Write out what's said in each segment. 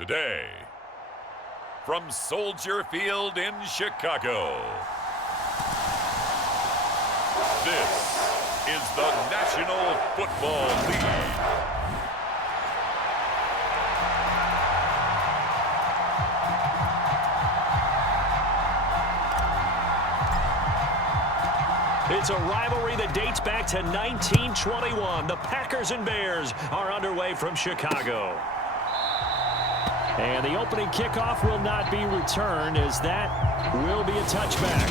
Today, from Soldier Field in Chicago, this is the National Football League. It's a rivalry that dates back to 1921. The Packers and Bears are underway from Chicago. And the opening kickoff will not be returned, as that will be a touchback.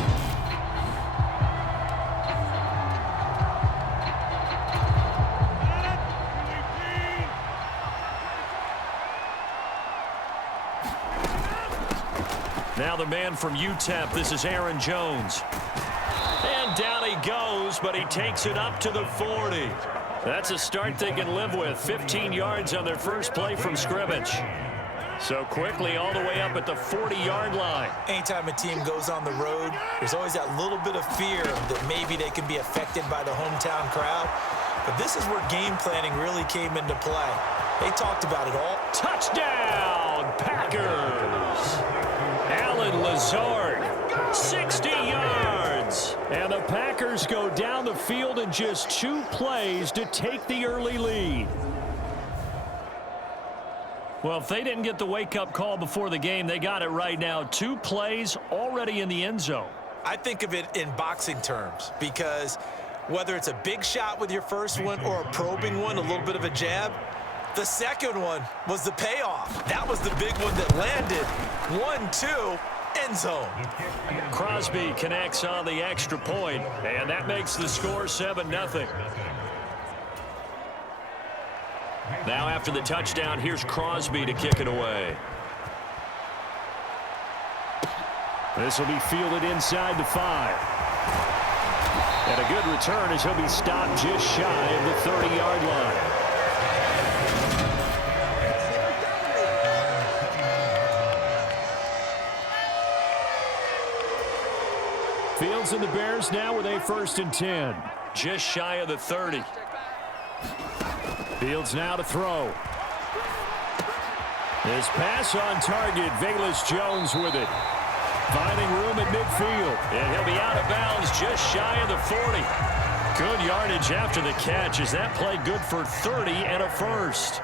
Now the man from UTEP, this is Aaron Jones. And down he goes, but he takes it up to the 40. That's a start they can live with. 15 yards on their first play from scrimmage. So quickly all the way up at the 40-yard line. Anytime a team goes on the road, there's always that little bit of fear that maybe they can be affected by the hometown crowd. But this is where game planning really came into play. They talked about it all. Touchdown, Packers! Alan Lazard, 60 yards. And the Packers go down the field in just 2 plays to take the early lead. Well, if they didn't get the wake-up call before the game, they got it right now. 2 plays already in the end zone. I think of it in boxing terms, because whether it's a big shot with your first one or a probing one, a little bit of a jab, the second one was the payoff. That was the big one that landed. 1-2, end zone. Crosby connects on the extra point, and that makes the score 7-0. Now after the touchdown, here's Crosby to kick it away. This will be fielded inside the 5. And a good return as he'll be stopped just shy of the 30-yard line. Fields and the Bears now with a 1st and 10. Just shy of the 30. Fields now to throw. His pass on target. Velus Jones with it. Finding room at midfield. And he'll be out of bounds just shy of the 40. Good yardage after the catch. Is that play good for 30 and a 1st?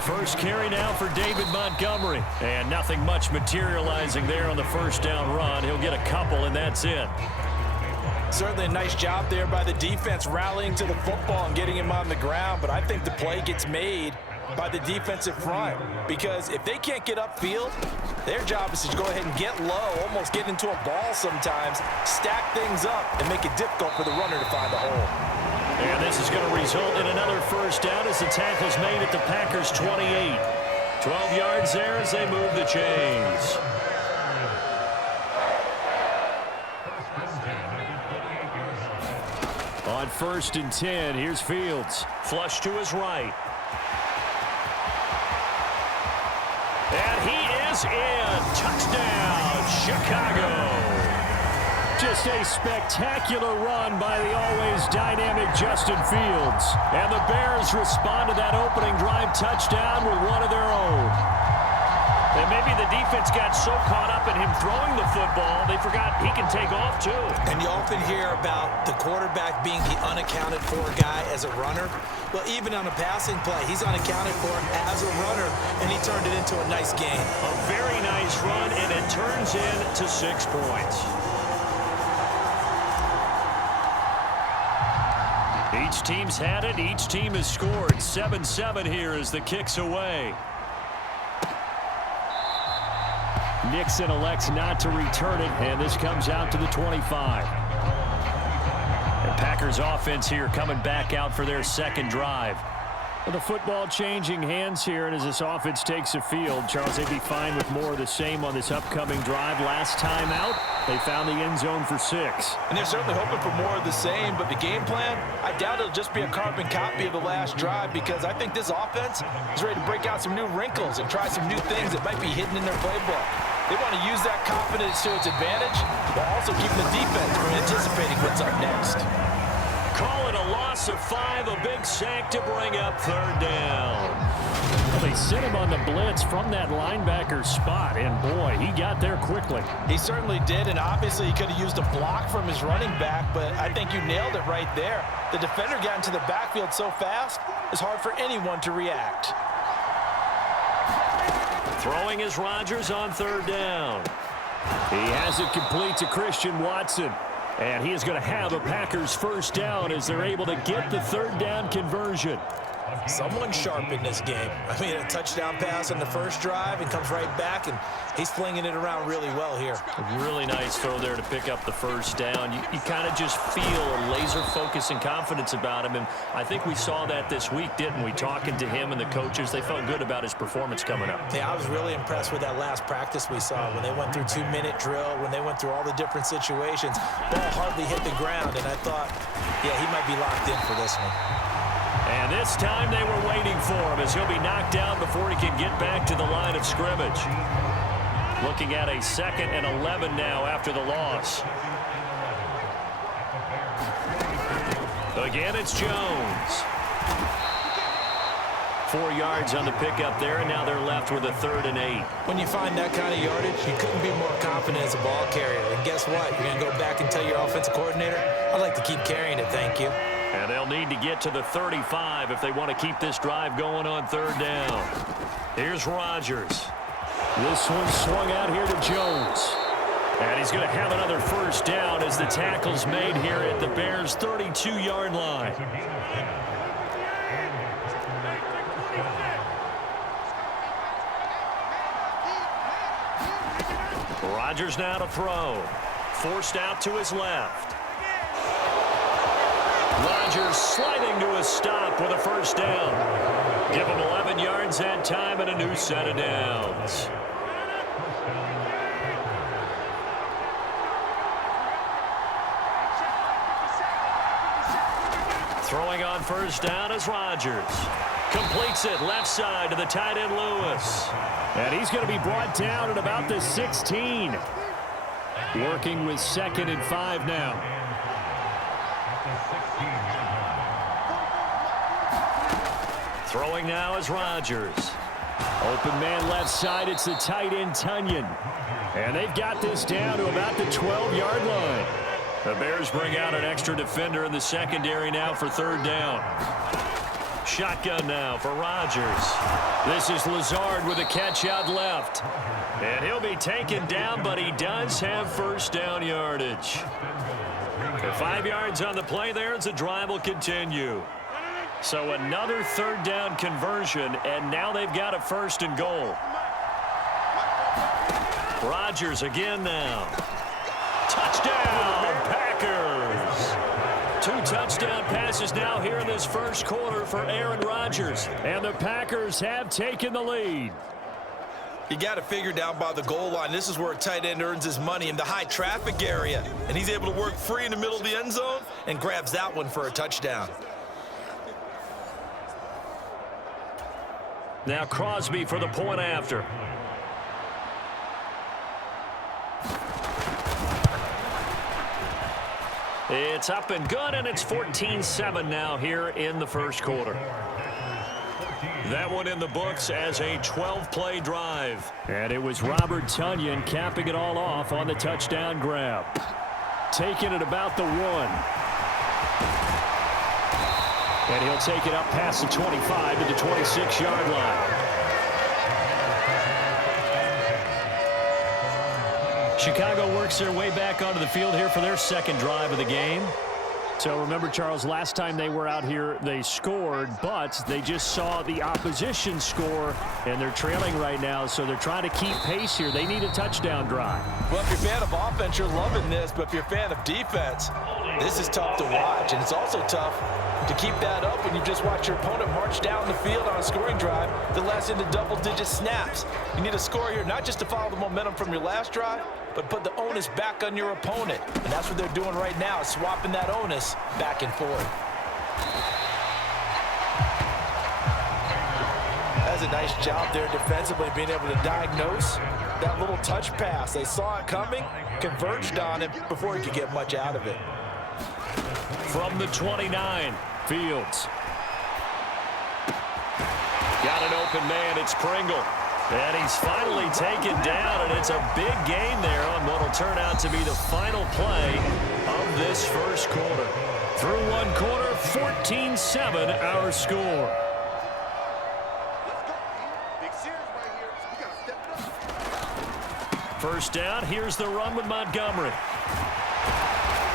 First carry now for David Montgomery. And nothing much materializing there on the 1st down run. He'll get a couple, and that's it. Certainly a nice job there by the defense rallying to the football and getting him on the ground, but I think the play gets made by the defensive front, because if they can't get upfield, their job is to go ahead and get low, almost get into a ball sometimes, stack things up, and make it difficult for the runner to find a hole. And this is going to result in another 1st down as the tackle's made at the Packers' 28. 12 yards there as they move the chains. On 1st and 10, here's Fields. Flush to his right. And he is in. Touchdown, Chicago. Just a spectacular run by the always dynamic Justin Fields. And the Bears respond to that opening drive touchdown with one of their own. And maybe the defense got so caught up in him throwing the football, they forgot he can take off too. And you often hear about the quarterback being the unaccounted for guy as a runner. Well, even on a passing play, he's unaccounted for as a runner, and he turned it into a nice game. A very nice run, and it turns into 6 points. Each team's had it. Each team has scored. 7-7 here as the kick's away. Nixon elects not to return it, and this comes out to the 25. And Packers offense here coming back out for their 2nd drive. Well, the football changing hands here, and as this offense takes the field, Charles, they'd be fine with more of the same on this upcoming drive. Last time out, they found the end zone for 6. And they're certainly hoping for more of the same, but the game plan, I doubt it'll just be a carbon copy of the last drive, because I think this offense is ready to break out some new wrinkles and try some new things that might be hidden in their playbook. They want to use that confidence to its advantage while also keeping the defense from anticipating what's up next. call it a loss of 5, a big sack to bring up third down. Well, they sent him on the blitz from that linebacker spot, and boy, he got there quickly. He certainly did, and obviously he could have used a block from his running back, but I think you nailed it right there. The defender got into the backfield so fast, it's hard for anyone to react. Throwing is Rodgers on third down. He has it complete to Christian Watson. And he is going to have a Packers first down as they're able to get the third down conversion. Someone sharp in this game. I mean, a touchdown pass on the first drive and comes right back, and he's flinging it around really well here. A really nice throw there to pick up the first down. You kind of just feel a laser focus and confidence about him, and I think we saw that this week, didn't we? Talking to him and the coaches, they felt good about his performance coming up. Yeah, I was really impressed with that last practice we saw when they went through 2-minute drill, when they went through all the different situations. Ball hardly hit the ground, and I thought, yeah, he might be locked in for this one. And this time they were waiting for him as he'll be knocked down before he can get back to the line of scrimmage. Looking at a 2nd and 11 now after the loss. Again, it's Jones. 4 yards on the pickup there, and now they're left with a 3rd and 8. When you find that kind of yardage, you couldn't be more confident as a ball carrier. And guess what? You're going to go back and tell your offensive coordinator, I'd like to keep carrying it, thank you. And they'll need to get to the 35 if they want to keep this drive going on third down. Here's Rodgers. This one swung out here to Jones. And he's going to have another first down as the tackle's made here at the Bears' 32-yard line. Rodgers now to throw. Forced out to his left. Rodgers sliding to a stop with a first down. Give him 11 yards that time and a new set of downs. Throwing on first down is Rodgers. Completes it left side to the tight end Lewis. And he's going to be brought down at about the 16. Working with 2nd and 5 now. Throwing now is Rodgers. Open man left side, it's the tight end Tunyon. And they've got this down to about the 12-yard line. The Bears bring out an extra defender in the secondary now for third down. Shotgun now for Rodgers. This is Lazard with a catch out left. And he'll be taken down, but he does have first down yardage. The 5 yards on the play there as the drive will continue. So another third down conversion, and now they've got a 1st and goal. Rodgers again now. Touchdown, Packers! 2 touchdown passes now here in this first quarter for Aaron Rodgers. And the Packers have taken the lead. You got to figure down by the goal line. This is where a tight end earns his money, in the high traffic area. And he's able to work free in the middle of the end zone and grabs that one for a touchdown. Now Crosby for the point after. It's up and good, and it's 14-7 now here in the first quarter. That one in the books as a 12-play drive. And it was Robert Tunyon capping it all off on the touchdown grab. Taking it about the 1. And he'll take it up past the 25 to the 26-yard line. Chicago works their way back onto the field here for their 2nd drive of the game. So remember, Charles, last time they were out here, they scored, but they just saw the opposition score, and they're trailing right now, so they're trying to keep pace here. They need a touchdown drive. Well, if you're a fan of offense, you're loving this, but if you're a fan of defense, this is tough to watch, and it's also tough to keep that up when you just watch your opponent march down the field on a scoring drive that lasts into double-digit snaps. You need a score here, not just to follow the momentum from your last drive, but put the onus back on your opponent. And that's what they're doing right now, swapping that onus back and forth. That's a nice job there defensively, being able to diagnose that little touch pass. They saw it coming, converged on it before he could get much out of it. from the 29. Fields. Got an open man. It's Pringle. And he's finally taken down, and it's a big gain there on what will turn out to be the final play of this first quarter. Through one quarter, 14-7 our score. First down, here's the run with Montgomery.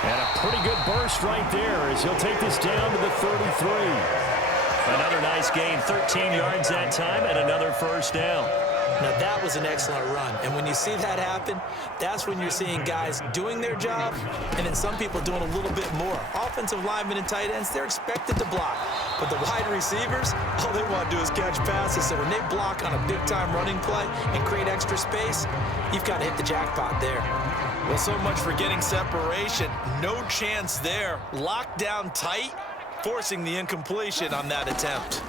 And a pretty good burst right there as he'll take this down to the 33. Another nice gain, 13 yards that time, and another first down. Now, that was an excellent run. And when you see that happen, that's when you're seeing guys doing their job and then some people doing a little bit more. Offensive linemen and tight ends, they're expected to block. But the wide receivers, all they want to do is catch passes. So when they block on a big-time running play and create extra space, you've got to hit the jackpot there. Well, so much for getting separation. No chance there. Locked down tight, forcing the incompletion on that attempt.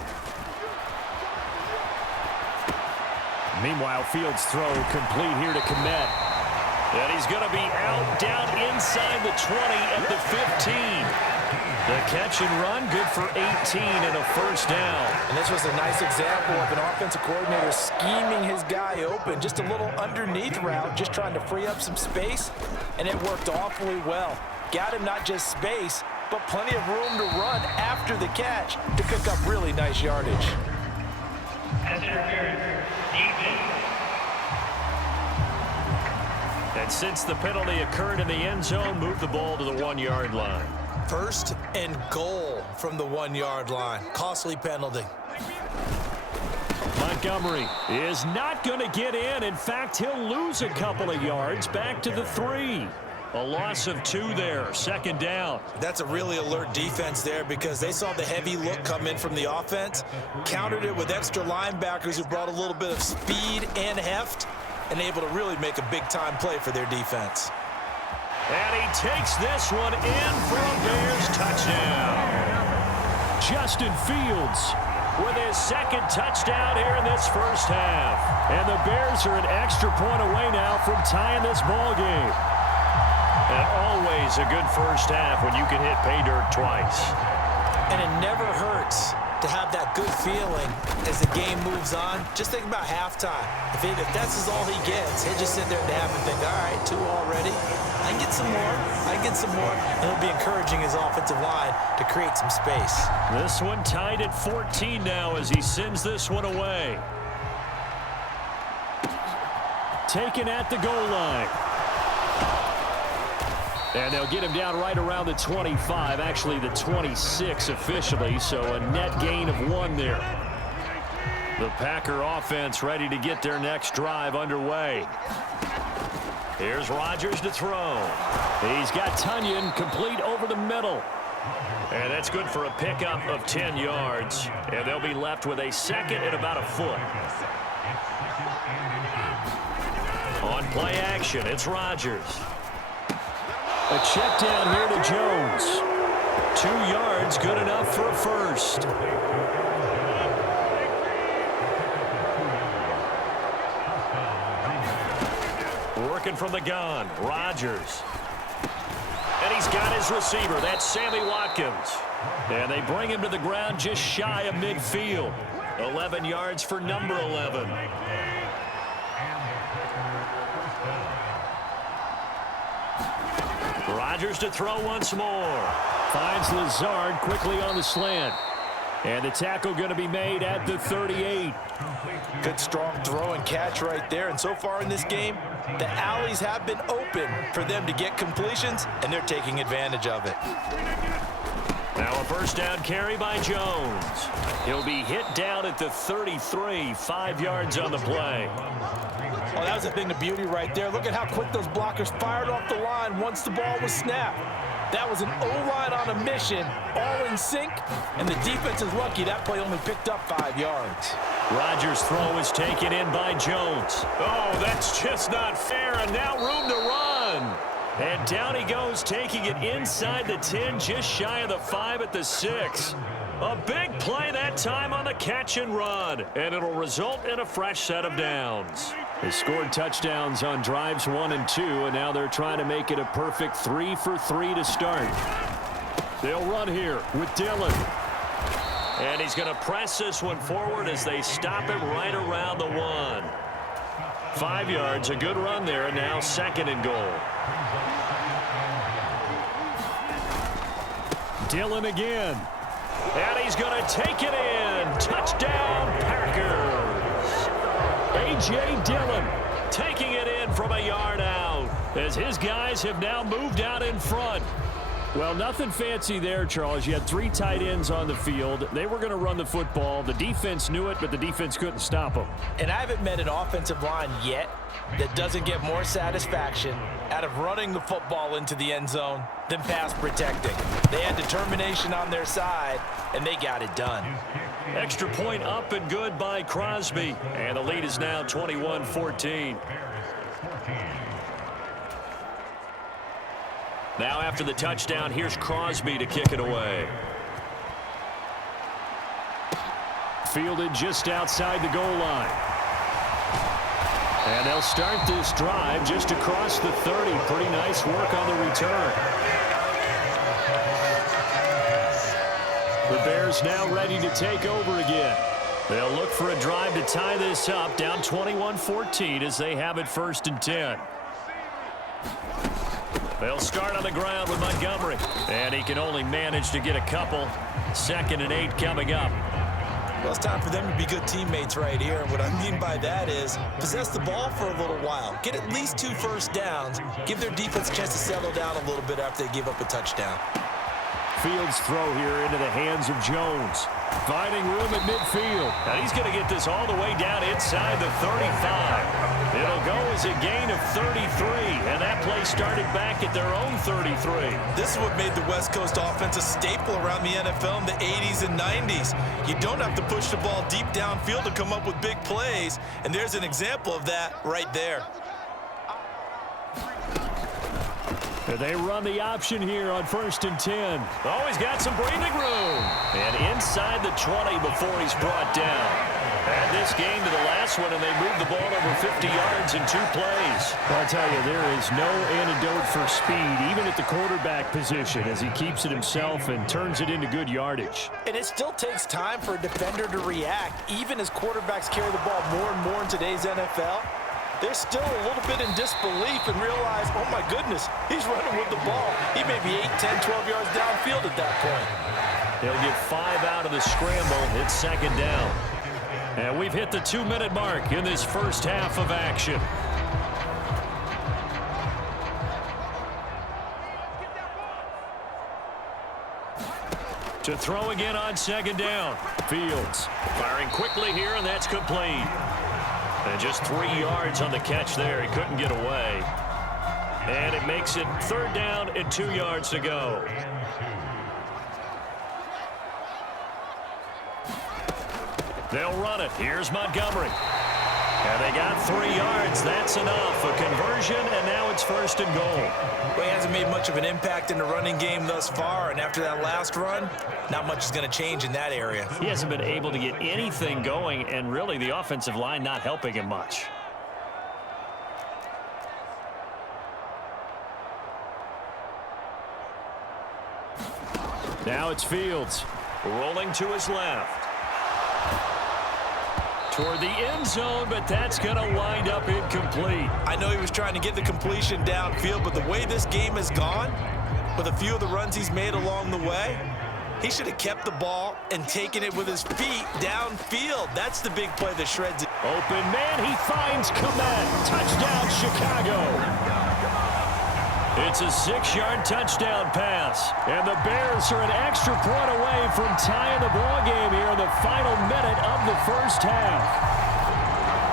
Meanwhile, Fields' throw complete here to Kmet. And he's going to be out, down inside the 20 at the 15. The catch and run, good for 18 and a first down. And this was a nice example of an offensive coordinator scheming his guy open. Just a little underneath route, just trying to free up some space. And it worked awfully well. Got him not just space, but plenty of room to run after the catch to pick up really nice yardage. And since the penalty occurred in the end zone, move the ball to the 1-yard line. First and goal from the 1-yard line. Costly penalty. Montgomery is not going to get in. In fact, he'll lose a couple of yards back to the 3. A loss of 2 there, second down. That's a really alert defense there because they saw the heavy look come in from the offense, countered it with extra linebackers who brought a little bit of speed and heft, and able to really make a big-time play for their defense. And he takes this one in for a Bears touchdown. Justin Fields with his second touchdown here in this first half. And the Bears are an extra point away now from tying this ball game. And always a good first half when you can hit pay dirt twice. And it never hurts to have that good feeling as the game moves on. Just think about halftime. If that's all he gets, he'll just sit there at the half and think, all right, 2 already. I can get some more. I can get some more. And he'll be encouraging his offensive line to create some space. This one tied at 14 now as he sends this one away. Taken at the goal line. And they'll get him down right around the 25, actually the 26 officially, so a net gain of 1 there. The Packer offense ready to get their next drive underway. Here's Rodgers to throw. He's got Tunyon complete over the middle. And that's good for a pickup of 10 yards. And they'll be left with a second and about a foot. On play action, it's Rodgers. A check down here to Jones. 2 yards, good enough for a first. Working from the gun, Rodgers. And he's got his receiver, that's Sammy Watkins. And they bring him to the ground just shy of midfield. 11 yards for number 11. Rodgers to throw once more. Finds Lazard quickly on the slant. And the tackle going to be made at the 38. Good strong throw and catch right there. And so far in this game, the alleys have been open for them to get completions, and they're taking advantage of it. Now a first down carry by Jones. He'll be hit down at the 33, 5 yards on the play. Oh, that was a thing of beauty right there. Look at how quick those blockers fired off the line once the ball was snapped. That was an O-line on a mission, all in sync, and the defense is lucky that play only picked up 5 yards. Rodgers' throw is taken in by Jones. Oh, that's just not fair, and now room to run. And down he goes, taking it inside the 10, just shy of the 5 at the 6. A big play that time on the catch and run, and it'll result in a fresh set of downs. They scored touchdowns on drives 1 and 2, and now they're trying to make it a perfect 3 for 3 to start. They'll run here with Dillon. And he's going to press this one forward as they stop it right around the 1. 5 yards, a good run there, and now 2nd and goal. Dillon again. And he's going to take it in. Touchdown, Packers. A.J. Dillon taking it in from a yard out as his guys have now moved out in front. Well, nothing fancy there, Charles. You had 3 tight ends on the field. They were going to run the football. The defense knew it, but the defense couldn't stop them. And I haven't met an offensive line yet that doesn't get more satisfaction out of running the football into the end zone than pass protecting. They had determination on their side, and they got it done. Extra point up and good by Crosby. And the lead is now 21-14. Now after the touchdown, here's Crosby to kick it away. Fielded just outside the goal line. And they'll start this drive just across the 30. Pretty nice work on the return. The Bears now ready to take over again. They'll look for a drive to tie this up, down 21-14 as they have it 1st and 10. They'll start on the ground with Montgomery. And he can only manage to get a couple. 2nd and 8 coming up. Well, it's time for them to be good teammates right here. And what I mean by that is possess the ball for a little while. Get at least 2 first downs. Give their defense a chance to settle down a little bit after they give up a touchdown. Fields throw here into the hands of Jones. Finding room at midfield. And he's going to get this all the way down inside the 35. It'll go as a gain of 33. And that play started back at their own 33. This is what made the West Coast offense a staple around the NFL in the 80s and 90s. You don't have to push the ball deep downfield to come up with big plays. And there's an example of that right there. They run the option here on 1st and 10. Oh, he's got some breathing room. And inside the 20 before he's brought down. Add this game to the last one, and they moved the ball over 50 yards in 2 plays. Well, I'll tell you, there is no antidote for speed, even at the quarterback position, as he keeps it himself and turns it into good yardage. And it still takes time for a defender to react, even as quarterbacks carry the ball more and more in today's NFL. They're still a little bit in disbelief and realize, oh my goodness, he's running with the ball. He may be 8, 10, 12 yards downfield at that point. He'll get 5 out of the scramble. It's 2nd down. And we've hit the 2-minute mark in this first half of action. To throw again on 2nd down. Fields firing quickly here, and that's complete. And just 3 yards on the catch there. He couldn't get away. And it makes it 3rd down and 2 yards to go. They'll run it. Here's Montgomery. And they got 3 yards. That's enough. A conversion, and now it's 1st and goal. Well, he hasn't made much of an impact in the running game thus far, and after that last run, not much is going to change in that area. He hasn't been able to get anything going, and really the offensive line not helping him much. Now it's Fields. Rolling to his left. Toward the end zone, but that's going to wind up incomplete. I know he was trying to get the completion downfield, but the way this game has gone, with a few of the runs he's made along the way, he should have kept the ball and taken it with his feet downfield. That's the big play that shreds it. Open man, he finds Komet. Touchdown, Chicago. It's a 6-yard touchdown pass. And the Bears are an extra point away from tying the ball game here in the final minute of the first half.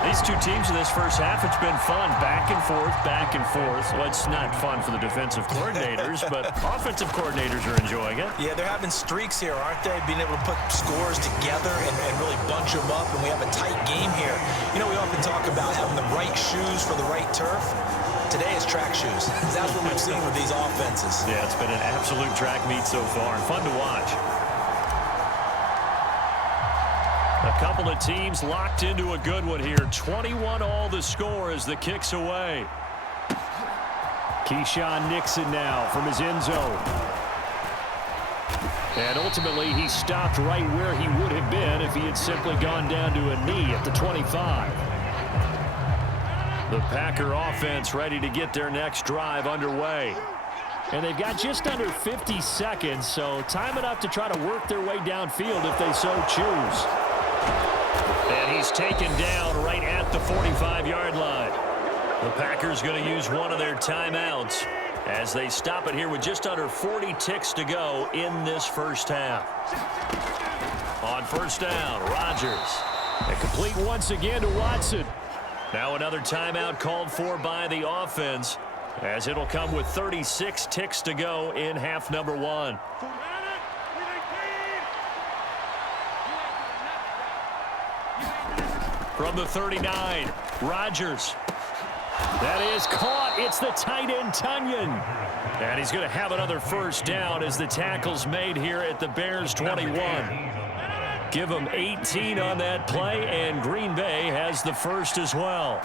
These two teams in this first half, it's been fun. Back and forth, back and forth. Well, it's not fun for the defensive coordinators, but offensive coordinators are enjoying it. Yeah, they're having streaks here, aren't they? Being able to put scores together and really bunch them up, and we have a tight game here. You know, we often talk about having the right shoes for the right turf. Today is track shoes. That's what we've seen with these offenses. Yeah, it's been an absolute track meet so far. Fun to watch. A couple of teams locked into a good one here. 21-all the score as the kick's away. Keyshawn Nixon now from his end zone. And ultimately, he stopped right where he would have been if he had simply gone down to a knee at the 25. The Packer offense ready to get their next drive underway. And they've got just under 50 seconds, so time enough to try to work their way downfield if they so choose. And he's taken down right at the 45-yard line. The Packers going to use one of their timeouts as they stop it here with just under 40 ticks to go in this first half. On first down, Rodgers. And complete once again to Watson. Now another timeout called for by the offense, as it'll come with 36 ticks to go in half number one. From the 39, Rodgers. That is caught. It's the tight end, Tunyon. And he's going to have another first down as the tackle's made here at the Bears 21. Give them 18 on that play, and Green Bay has the first as well.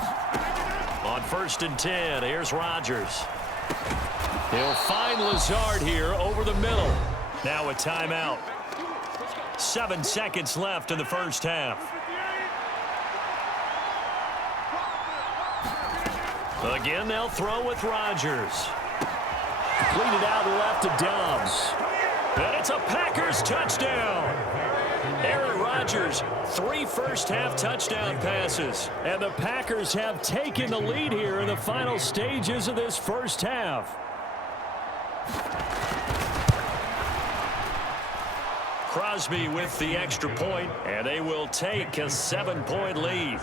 On first and 10, here's Rodgers. He'll find Lazard here over the middle. Now a timeout. 7 seconds left in the first half. Again, they'll throw with Rodgers. Completed out left to Dobbs. And it's a Packers touchdown. Aaron Rodgers, 3 first-half touchdown passes. And the Packers have taken the lead here in the final stages of this first half. Crosby with the extra point, and they will take a 7-point lead.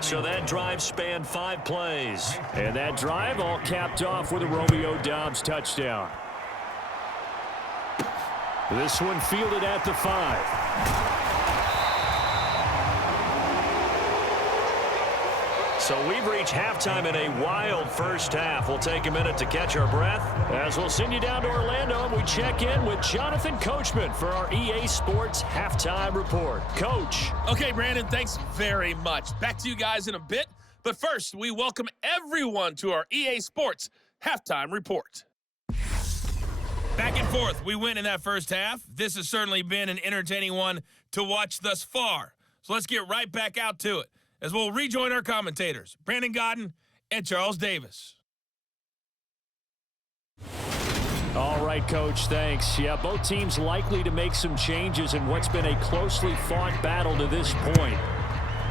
So that drive spanned 5 plays. And that drive all capped off with a Romeo Doubs touchdown. This one fielded at the 5. So we've reached halftime in a wild first half. We'll take a minute to catch our breath as we'll send you down to Orlando and we check in with Jonathan Coachman for our EA Sports Halftime Report. Coach. Okay, Brandon, thanks very much. Back to you guys in a bit. But first, we welcome everyone to our EA Sports Halftime Report. Back and forth, we win in that first half. This has certainly been an entertaining one to watch thus far. So let's get right back out to it as we'll rejoin our commentators, Brandon Godden and Charles Davis. All right, Coach, thanks. Yeah, both teams likely to make some changes in what's been a closely fought battle to this point.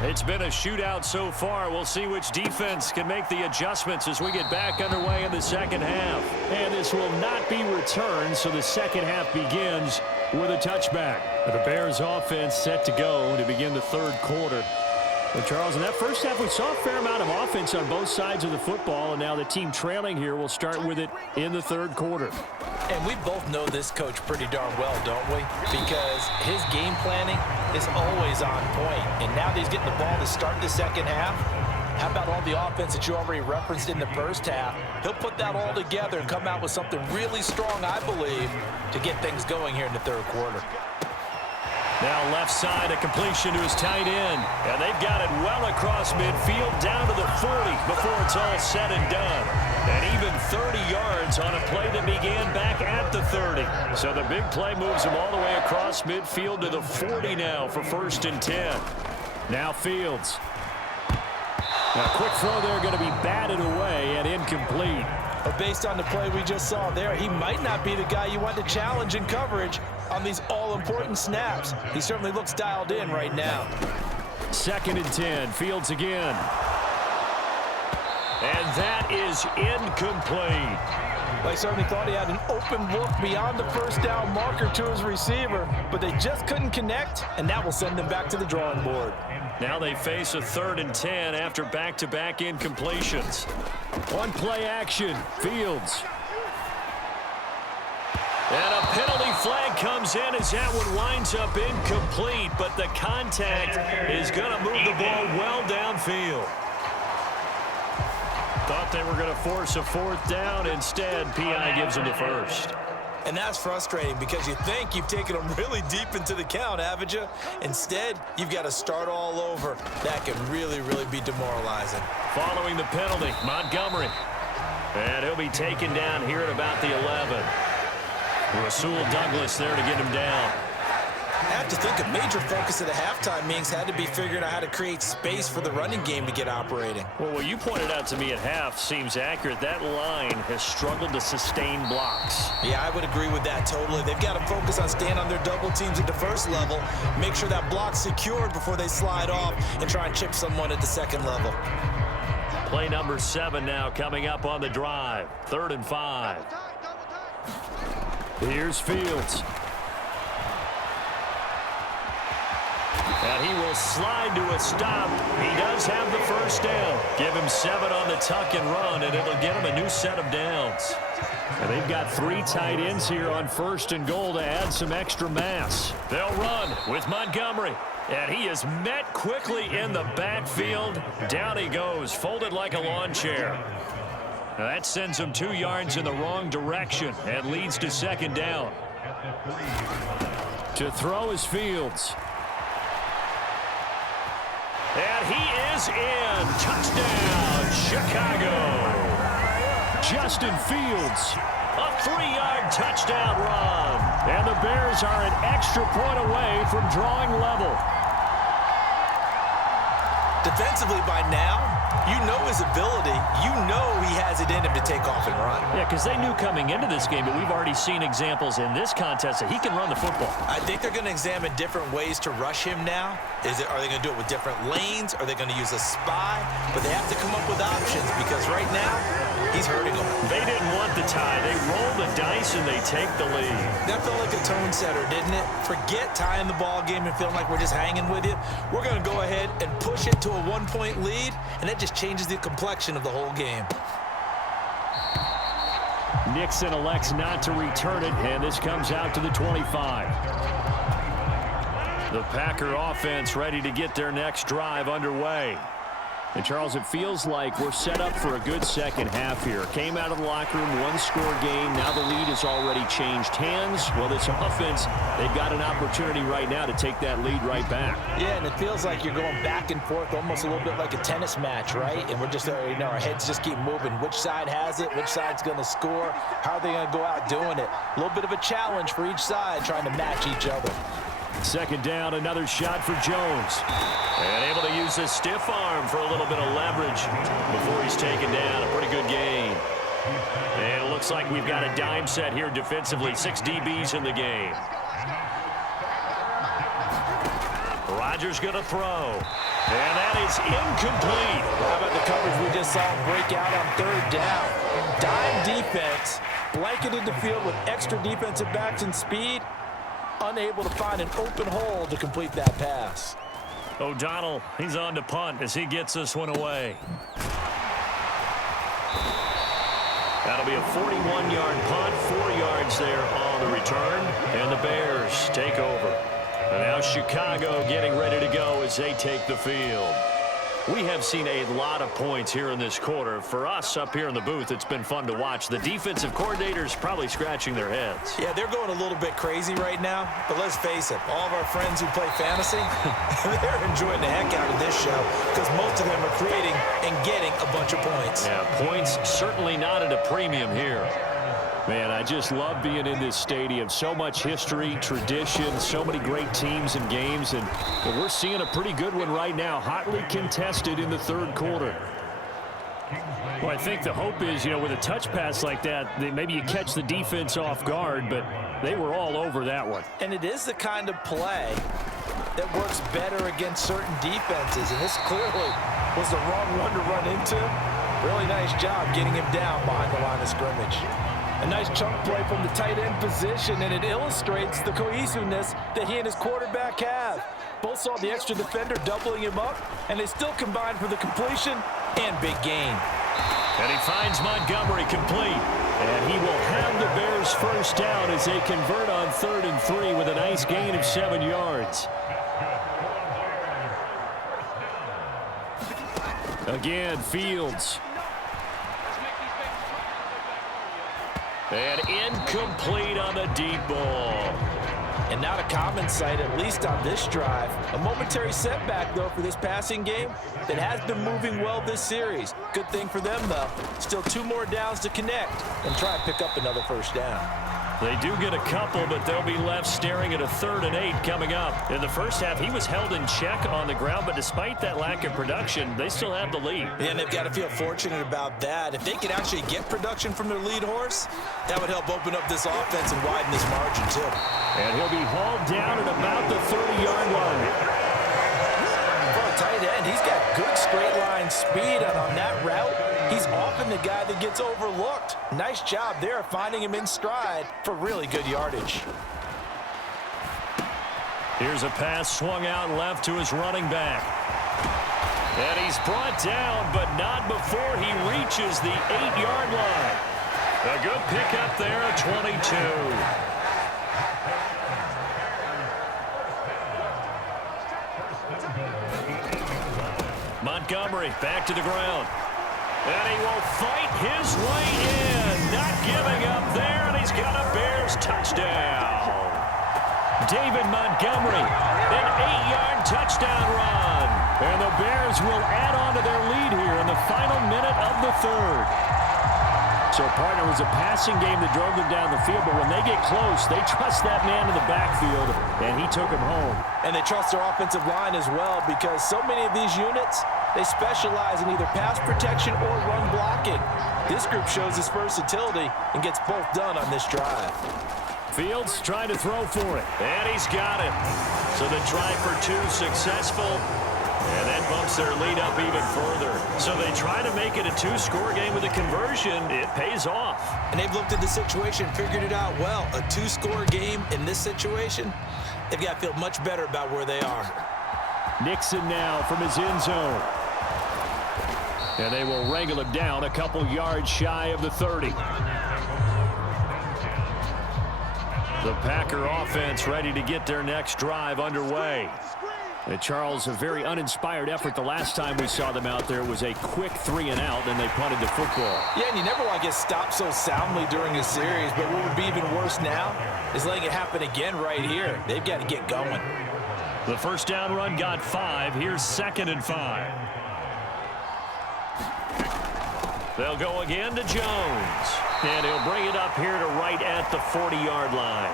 It's been a shootout so far. We'll see which defense can make the adjustments as we get back underway in the second half. And this will not be returned, so the second half begins with a touchback. The Bears offense set to go to begin the third quarter. Well, Charles, in that first half, we saw a fair amount of offense on both sides of the football, and now the team trailing here will start with it in the third quarter. And we both know this coach pretty darn well, don't we? Because his game planning is always on point. And now that he's getting the ball to start the second half, how about all the offense that you already referenced in the first half? He'll put that all together and come out with something really strong, I believe, to get things going here in the third quarter. Now left side, a completion to his tight end. And they've got it well across midfield down to the 40 before it's all said and done. And even 30 yards on a play that began back at the 30. So the big play moves him all the way across midfield to the 40 now for first and 10. Now Fields. Now quick throw there going to be batted away and incomplete. But based on the play we just saw there, he might not be the guy you want to challenge in coverage on these all-important snaps. He certainly looks dialed in right now. Second and 10, Fields again. And that is incomplete. They certainly thought he had an open look beyond the first down marker to his receiver, but they just couldn't connect, and that will send them back to the drawing board. Now they face a third and 10 after back-to-back incompletions. One play action, Fields. And a penalty flag comes in as that one winds up incomplete, but the contact is going to move the ball well downfield. Thought they were going to force a fourth down. Instead, P.I. gives them the first. And that's frustrating because you think you've taken them really deep into the count, haven't you? Instead, you've got to start all over. That can really, really be demoralizing. Following the penalty, Montgomery. And he'll be taken down here at about the 11. Rasul Douglas there to get him down. I have to think a major focus at the halftime meetings had to be figuring out how to create space for the running game to get operating. Well, what you pointed out to me at half seems accurate. That line has struggled to sustain blocks. Yeah, I would agree with that totally. They've got to focus on staying on their double teams at the first level, make sure that block's secured before they slide off, and try and chip someone at the second level. Play number 7 now coming up on the drive. 3rd and 5. Here's Fields. And he will slide to a stop. He does have the first down. Give him 7 on the tuck and run, and it'll get him a new set of downs. And they've got 3 tight ends here on 1st and goal to add some extra mass. They'll run with Montgomery. And he is met quickly in the backfield. Down he goes, folded like a lawn chair. Now that sends him 2 yards in the wrong direction and leads to 2nd down. To throw is Fields. And he is in. Touchdown, Chicago. Justin Fields, a 3-yard touchdown run. And the Bears are an extra point away from drawing level. Defensively by now, you know his ability. You know he has it in him to take off and run. Yeah, because they knew coming into this game, but we've already seen examples in this contest that he can run the football. I think they're going to examine different ways to rush him now. Are they going to do it with different lanes? Are they going to use a spy? But they have to come up with options because right now, he's hurting them. They didn't want the tie. They roll the dice and they take the lead. That felt like a tone setter, didn't it? Forget tying the ball game and feeling like we're just hanging with you. We're going to go ahead and push it to a 1-point lead, and that just changes the complexion of the whole game. Nixon elects not to return it, and this comes out to the 25. The Packer offense ready to get their next drive underway. And, Charles, it feels like we're set up for a good second half here. Came out of the locker room, 1-score game. Now the lead has already changed hands. Well, this offense, they've got an opportunity right now to take that lead right back. Yeah, and it feels like you're going back and forth almost a little bit like a tennis match, right? And we're just, our heads just keep moving. Which side has it? Which side's going to score? How are they going to go out doing it? A little bit of a challenge for each side trying to match each other. 2nd down, another shot for Jones. And able to use his stiff arm for a little bit of leverage before he's taken down. A pretty good gain. And it looks like we've got a dime set here defensively. 6 DBs in the game. Rodgers going to throw. And that is incomplete. How about the coverage we just saw break out on 3rd down? Dime defense, blanketed the field with extra defensive backs and speed. Unable to find an open hole to complete that pass. O'Donnell, he's on to punt as he gets this one away. That'll be a 41-yard punt, 4 yards there on the return, and the Bears take over. And now Chicago getting ready to go as they take the field. We have seen a lot of points here in this quarter. For us up here in the booth, it's been fun to watch. The defensive coordinators probably scratching their heads. Yeah, they're going a little bit crazy right now. But let's face it, all of our friends who play fantasy, they're enjoying the heck out of this show because most of them are creating and getting a bunch of points. Yeah, points certainly not at a premium here. Man, I just love being in this stadium. So much history, tradition, so many great teams and games, and we're seeing a pretty good one right now, hotly contested in the 3rd quarter. Well, I think the hope is, with a touch pass like that, maybe you catch the defense off guard, but they were all over that one. And it is the kind of play that works better against certain defenses, and this clearly was the wrong one to run into. Really nice job getting him down behind the line of scrimmage. A nice chunk play from the tight end position, and it illustrates the cohesiveness that he and his quarterback have. Both saw the extra defender doubling him up, and they still combined for the completion and big gain. And he finds Montgomery complete. And he will have the Bears first down as they convert on 3rd and 3 with a nice gain of 7 yards. Again, Fields. And incomplete on the deep ball. And not a common sight, at least on this drive. A momentary setback, though, for this passing game that has been moving well this series. Good thing for them, though. Still 2 more downs to connect and try and pick up another first down. They do get a couple, but they'll be left staring at a 3rd and 8 coming up. In the first half, he was held in check on the ground, but despite that lack of production, they still have the lead. And they've got to feel fortunate about that. If they could actually get production from their lead horse, that would help open up this offense and widen this margin, too. And he'll be hauled down at about the 30-yard line. For a tight end, he's got good straight line speed, and on that route, he's often the guy that gets overlooked. Nice job there finding him in stride for really good yardage. Here's a pass swung out left to his running back. And he's brought down, but not before he reaches the 8-yard line. A good pickup there at 22. Montgomery back to the ground. And he will fight his way in. Not giving up there, and he's got a Bears touchdown. David Montgomery, an 8-yard touchdown run. And the Bears will add on to their lead here in the final minute of the 3rd. So, partner, it was a passing game that drove them down the field, but when they get close, they trust that man in the backfield, and he took him home. And they trust their offensive line as well, because so many of these units, they specialize in either pass protection or run blocking. This group shows its versatility and gets both done on this drive. Fields trying to throw for it, and he's got it. So the try for 2 successful, and that bumps their lead up even further. So they try to make it a 2-score game with a conversion. It pays off. And they've looked at the situation, figured it out well. A 2-score game in this situation, they've got to feel much better about where they are. Nixon now from his end zone. And they will wrangle him down a couple yards shy of the 30. The Packer offense ready to get their next drive underway. And Charles, a very uninspired effort the last time we saw them out there. It was a quick 3-and-out, and they punted the football. Yeah, and you never want to get stopped so soundly during a series, but what would be even worse now is letting it happen again right here. They've got to get going. The first down run got 5. Here's 2nd and 5. They'll go again to Jones. And he'll bring it up here to right at the 40-yard line.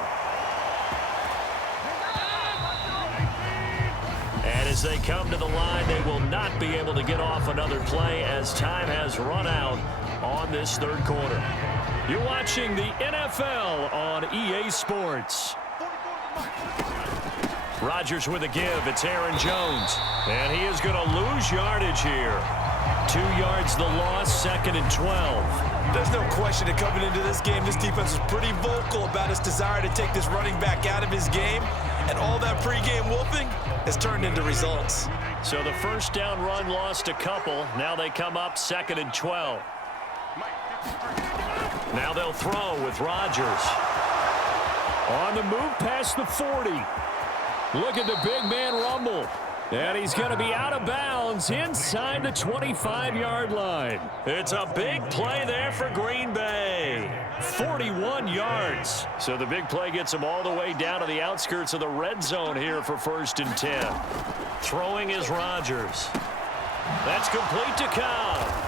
And as they come to the line, they will not be able to get off another play as time has run out on this 3rd quarter. You're watching the NFL on EA Sports. Rodgers with a give. It's Aaron Jones. And he is going to lose yardage here. 2 yards the loss, 2nd and 12. There's no question that coming into this game, this defense is pretty vocal about its desire to take this running back out of his game. And all that pregame whooping has turned into results. So the first down run lost a couple. Now they come up 2nd and 12. Now they'll throw with Rodgers. On the move past the 40. Look at the big man rumble. And he's going to be out of bounds inside the 25-yard line. It's a big play there for Green Bay. 41 yards. So the big play gets him all the way down to the outskirts of the red zone here for 1st and 10. Throwing is Rodgers. That's complete to Cobb.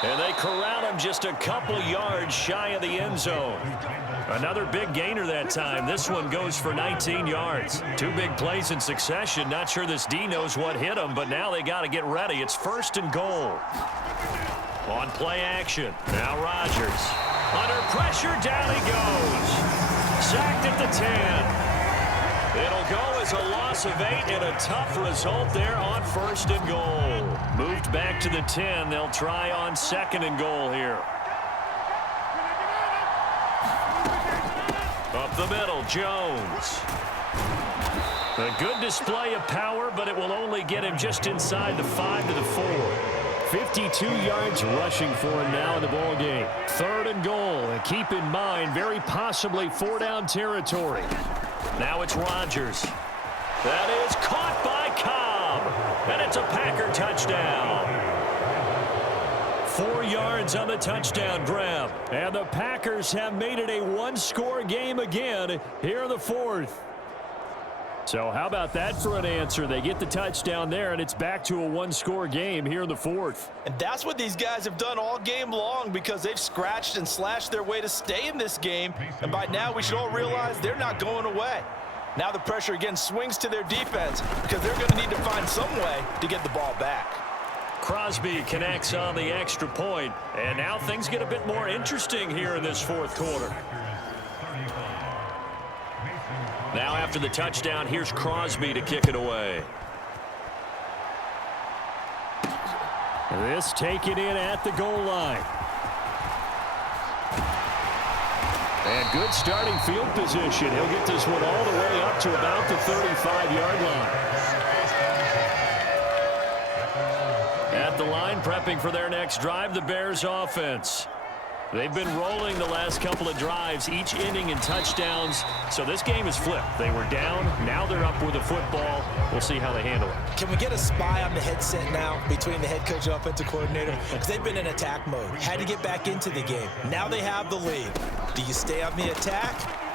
And they corral him just a couple yards shy of the end zone. Another big gainer that time. This one goes for 19 yards. 2 big plays in succession. Not sure this D knows what hit him, but now they got to get ready. It's 1st and goal. On play action. Now Rodgers. Under pressure, down he goes. Sacked at the 10. It'll go as a loss of 8 and a tough result there on 1st and goal. Moved back to the 10. They'll try on 2nd and goal here. Up the middle, Jones. A good display of power, but it will only get him just inside the 5 to the 4. 52 yards rushing for him now in the ball game. 3rd and goal, and keep in mind, very possibly 4-down territory. Now it's Rodgers. That is caught by Cobb, and it's a Packer touchdown. 4 yards on the touchdown grab, and the Packers have made it a 1-score game again here in the 4th. So how about that for an answer? They get the touchdown there, and it's back to a one-score game here in the fourth. And that's what these guys have done all game long because they've scratched and slashed their way to stay in this game. And by now, we should all realize they're not going away. Now the pressure again swings to their defense because they're going to need to find some way to get the ball back. Crosby connects on the extra point, and now things get a bit more interesting here in this fourth quarter. Now after the touchdown, here's Crosby to kick it away. This taken in at the goal line. And good starting field position. He'll get this one all the way up to about the 35-yard line. At the line, prepping for their next drive, the Bears offense. They've been rolling the last couple of drives, each ending in touchdowns. So this game is flipped. They were down. Now they're up with a football. We'll see how they handle it. Can we get a spy on the headset now between the head coach and offensive coordinator? Because they've been in attack mode. Had to get back into the game. Now they have the lead. Do you stay on the attack,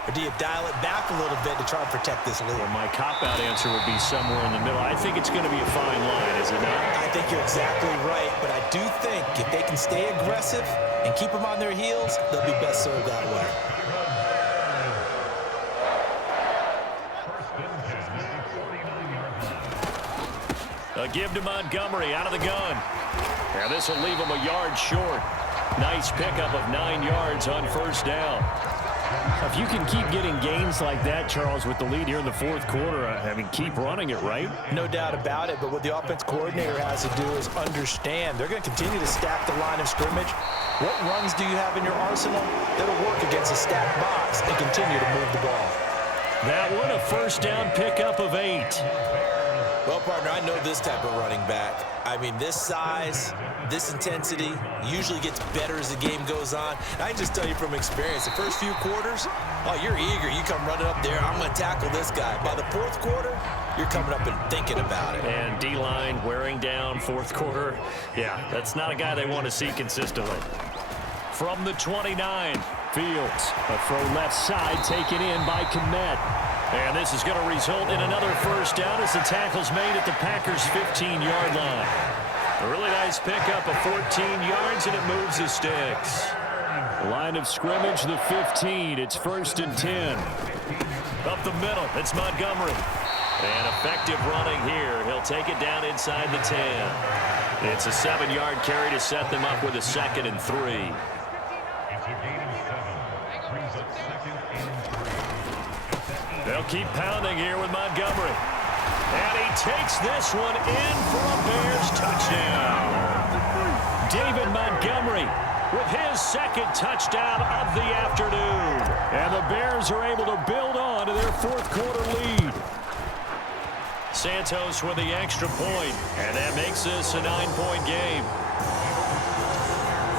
or do you dial it back a little bit to try and protect this lead? Well, my cop-out answer would be somewhere in the middle. I think it's going to be a fine line, is it not? I think you're exactly right, but I do think if they can stay aggressive and keep them on their heels, they'll be best served that way. A give to Montgomery out of the gun. Now this will leave him a yard short. Nice pickup of 9 yards on first down. If you can keep getting gains like that, Charles, with the lead here in the fourth quarter, I mean, keep running it, right? No doubt about it, but what the offense coordinator has to do is understand they're going to continue to stack the line of scrimmage. What runs do you have in your arsenal that'll work against a stacked box and continue to move the ball? That one, a first down pickup of 8. Well, partner, I know this type of running back. I mean, this size, this intensity usually gets better as the game goes on. And I can just tell you from experience, the first few quarters, oh, you're eager. You come running up there, I'm going to tackle this guy. By the fourth quarter, you're coming up and thinking about it. And D-line wearing down fourth quarter. Yeah, that's not a guy they want to see consistently. From the 29, Fields. A throw left side taken in by Kmet. And this is going to result in another first down as the tackle's made at the Packers' 15-yard line. A really nice pickup of 14 yards, and it moves the sticks. Line of scrimmage, the 15. It's 1st and 10. Up the middle, it's Montgomery. And effective running here. He'll take it down inside the 10. It's a 7-yard carry to set them up with a 2nd and 3. They'll keep pounding here with Montgomery. And he takes this one in for a Bears touchdown. David Montgomery with his 2nd touchdown of the afternoon. And the Bears are able to build on to their fourth quarter lead. Santos with the extra point, and that makes this a 9-point game.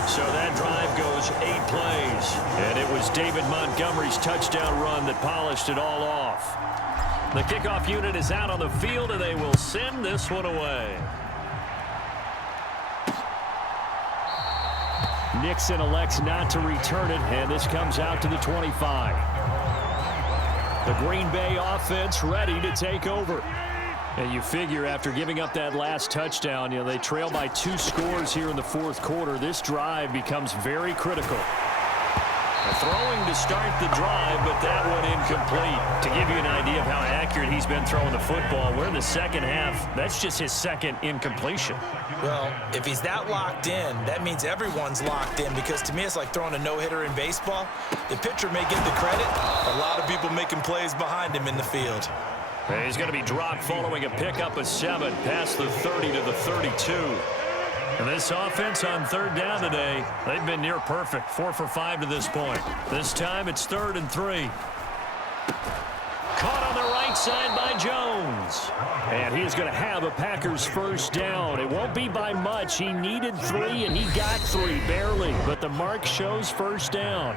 So that drive goes 8 plays, and it was David Montgomery's touchdown run that polished it all off. The kickoff unit is out on the field, and they will send this one away. Nixon elects not to return it, and this comes out to the 25. The Green Bay offense ready to take over. And you figure after giving up that last touchdown, you know, they trail by 2 scores here in the fourth quarter. This drive becomes very critical. Throwing to start the drive, but that one incomplete. To give you an idea of how accurate he's been throwing the football, we're in the second half. That's just his 2nd incompletion. Well, if he's that locked in, that means everyone's locked in, because to me it's like throwing a no-hitter in baseball. The pitcher may get the credit. A lot of people making plays behind him in the field. And he's going to be dropped following a pickup of 7 past the 30 to the 32. And this offense on 3rd down today, they've been near perfect. 4 for 5 to this point. This time it's 3rd and 3. Caught on the right side by Jones. And he's going to have a Packers first down. It won't be by much. He needed 3, and he got 3, barely. But the mark shows first down.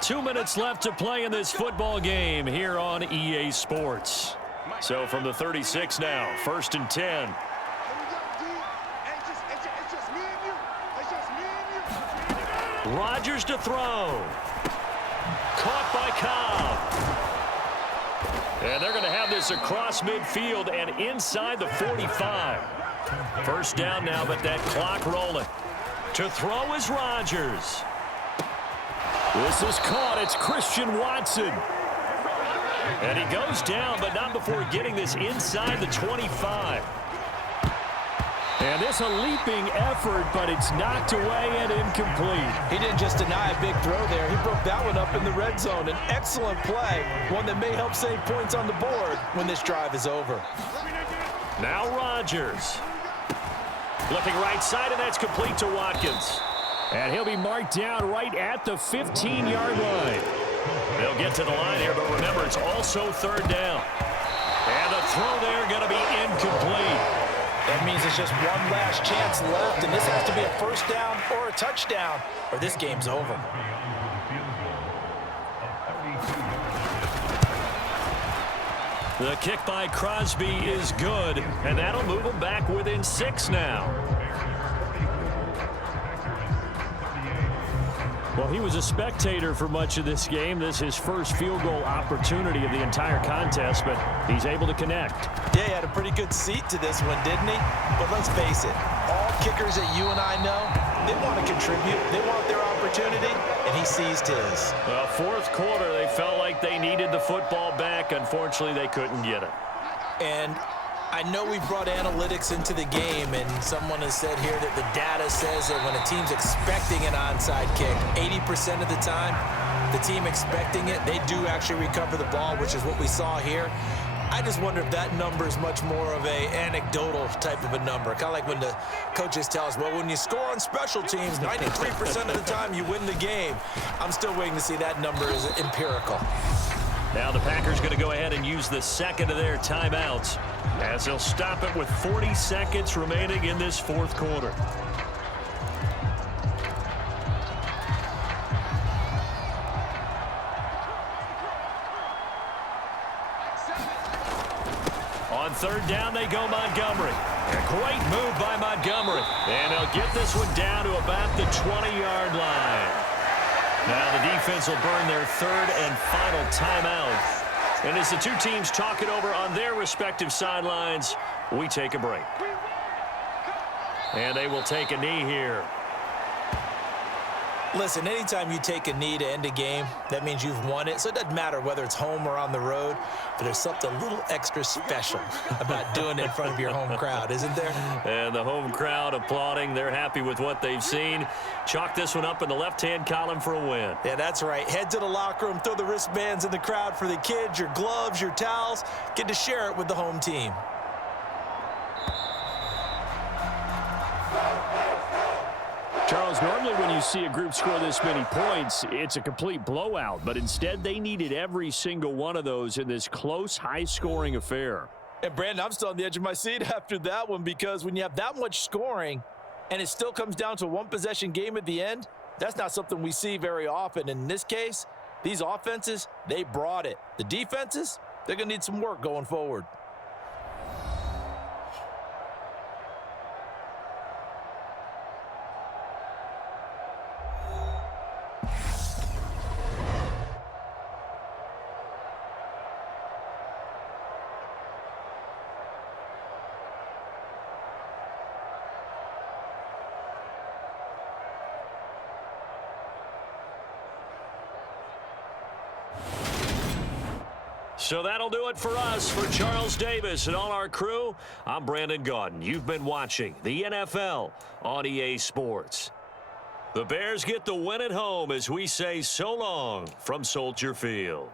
2 minutes left to play in this football game here on EA Sports. So from the 36 now, 1st and 10. Rodgers to throw. Caught by Cobb. And they're going to have this across midfield and inside the 45. First down now, but that clock rolling. To throw is Rodgers. This is caught. It's Christian Watson. And he goes down, but not before getting this inside the 25. And this a leaping effort, but it's knocked away and incomplete. He didn't just deny a big throw there. He broke that one up in the red zone. An excellent play, one that may help save points on the board when this drive is over. Now Rodgers. Flipping right side, and that's complete to Watkins. And he'll be marked down right at the 15-yard line. They'll get to the line here, but remember, it's also third down. And the throw there going to be incomplete. That means it's just one last chance left, and this has to be a first down or a touchdown, or this game's over. The kick by Crosby is good, and that'll move him back within 6 now. Well, he was a spectator for much of this game. This is his first field goal opportunity of the entire contest, but he's able to connect. Yeah, he had a pretty good seat to this one, didn't he? But let's face it, all kickers that you and I know, they want to contribute. They want their opportunity, and he seized his. Well, fourth quarter, they felt like they needed the football back. Unfortunately, they couldn't get it. And I know we brought analytics into the game, and someone has said here that the data says that when a team's expecting an onside kick, 80% of the time, the team expecting it, they do actually recover the ball, which is what we saw here. I just wonder if that number is much more of a anecdotal type of a number. Kind of like when the coaches tell us, well, when you score on special teams, 93% of the time you win the game. I'm still waiting to see that number is empirical. Now the Packers going to go ahead and use the second of their timeouts as they'll stop it with 40 seconds remaining in this fourth quarter. On third down, they go Montgomery. A great move by Montgomery. And they'll get this one down to about the 20-yard line. Now the defense will burn their third and final timeout. And as the two teams talk it over on their respective sidelines, we take a break. And they will take a knee here. Listen, anytime you take a knee to end a game, that means you've won it. So it doesn't matter whether it's home or on the road, but there's something a little extra special about doing it in front of your home crowd, isn't there? And the home crowd applauding. They're happy with what they've seen. Chalk this one up in the left-hand column for a win. Yeah, that's right. Head to the locker room, throw the wristbands in the crowd for the kids, your gloves, your towels. Get to share it with the home team. Charles, normally when you see a group score this many points, it's a complete blowout. But instead, they needed every single one of those in this close, high-scoring affair. And, Brandon, I'm still on the edge of my seat after that one because when you have that much scoring and it still comes down to a one-possession game at the end, that's not something we see very often. In this case, these offenses, they brought it. The defenses, they're going to need some work going forward. So that'll do it for us. For Charles Davis and all our crew, I'm Brandon Gaudin. You've been watching the NFL on EA Sports. The Bears get the win at home as we say so long from Soldier Field.